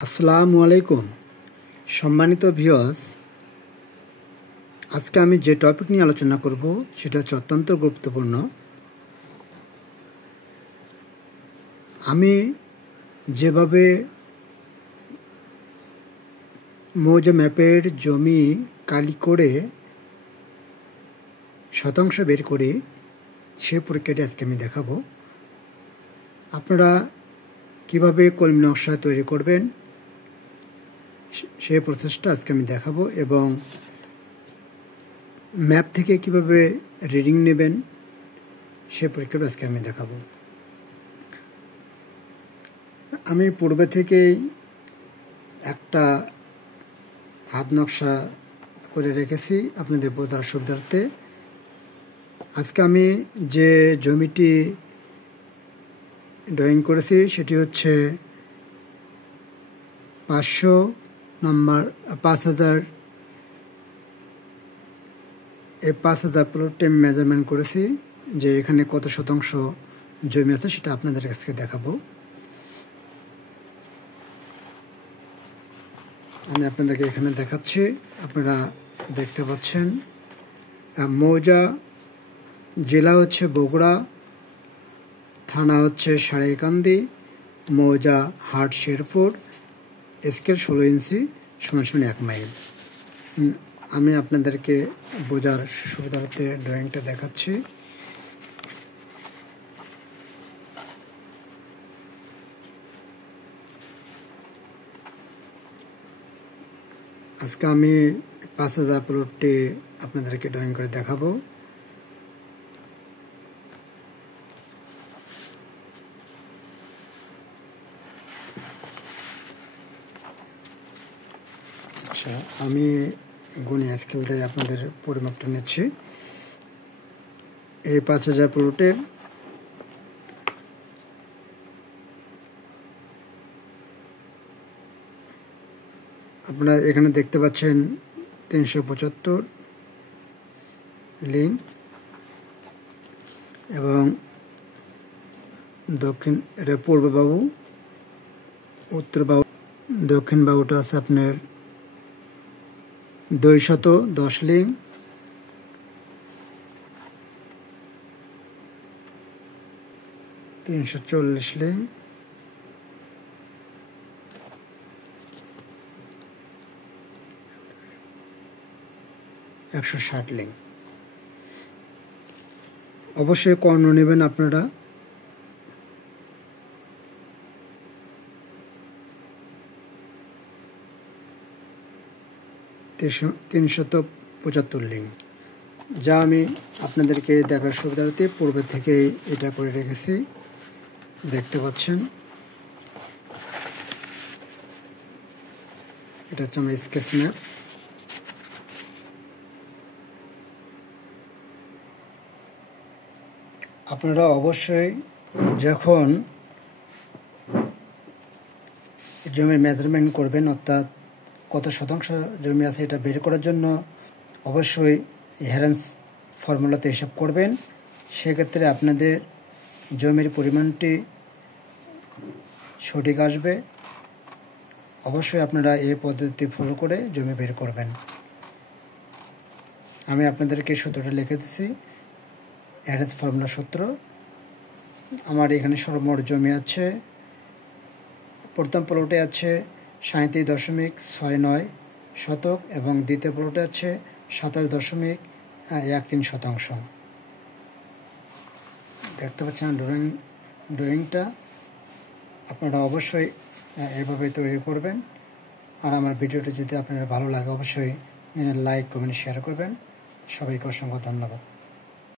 আসসালামু আলাইকুম সম্মানিত ভিউয়ার্স, আজকে আমি যে টপিক নিয়ে আলোচনা করব সেটা হচ্ছে অত্যন্ত গুরুত্বপূর্ণ। আমি যেভাবে মৌজা ম্যাপের জমি কালি করে শতাংশ বের করি, সেই প্রক্রিয়াটি আজকে আমি দেখাবো। আপনারা কিভাবে কলমি নকশা তৈরি করবেন সেই প্রসেসটা আজকে আমি দেখাবো, এবং ম্যাপ থেকে কিভাবে রিডিং নেবেন সে প্রক্রিয়াটা আজকে আমি দেখাবো। আমি পূর্বে থেকেই একটা হাত নকশা করে রেখেছি আপনাদের বোঝার সুবিধার্থে। আজকে আমি যে জমিটি ড্রয়িং করেছি সেটি হচ্ছে 500 নম্বর 5000 এই 5000 প্লটে মেজারমেন্ট করেছি, যে এখানে কত শতাংশ জমি আছে সেটা আপনাদের কাছে দেখাবো। আমি আপনাদেরকে এখানে দেখাচ্ছি, আপনারা দেখতে পাচ্ছেন। মৌজা জেলা হচ্ছে বগুড়া, থানা হচ্ছে সারাইকান্দি, মৌজা হাট শেরপুর, স্কেল 16 ইঞ্চি = 1 মাইল। আমি আপনাদেরকে বোঝার সুবিধার্থে ড্রয়িংটা দেখাচ্ছি। আজকে আমি 5000 প্লটটি আপনাদেরকে ড্রয়িং করে দেখাবো। আচ্ছা, আমি গুণে স্কেল দিয়ে আপনাদের পরিমাপটা নিচ্ছি। এই 5000 প্লটে আপনারা এখানে দেখতে পাচ্ছেন 375 লিঙ্ক, এবং দক্ষিণ এটা পূর্ব বাহু, উত্তর বাহু, দক্ষিণ বাহুটা আছে আপনার 210 লিঙ্ক, $340 লিঙ্ক, $160 লিঙ্ক। অবশ্যই কর্ণ নেবেন আপনারা। $375 লিঙ্ক, যা আমি আপনাদেরকে দেখার সুবিধার্থে পূর্বে থেকেই এটা করে রেখেছি, দেখতে পাচ্ছেন। এটা হচ্ছে আমার স্কেচ ম্যাপ। আপনারা অবশ্যই যখন জমির মেজারমেন্ট করবেন, অর্থাৎ কত শতাংশ জমি আছে এটা বের করার জন্য অবশ্যই হেরেন্স ফর্মুলাতে হিসাব করবেন। সেক্ষেত্রে আপনাদের জমির পরিমাণটি সঠিক আসবে। অবশ্যই আপনারা এই পদ্ধতি ফলো করে জমি বের করবেন। আমি আপনাদেরকে সূত্রটা লিখে দিচ্ছি, হেরেন্স ফর্মুলা সূত্র। আমার এখানে সর্বমোট জমি আছে, প্রথম প্লটে আছে 37.69 শতক, এবং দ্বিতীয় প্লটে আছে 27.13 শতাংশ। দেখতে পাচ্ছেন ড্রয়িংটা। আপনারা অবশ্যই এভাবে তৈরি করবেন। আর আমার ভিডিওটি যদি আপনাদের ভালো লাগে অবশ্যই লাইক, কমেন্ট, শেয়ার করবেন। সবাইকে অসংখ্য ধন্যবাদ।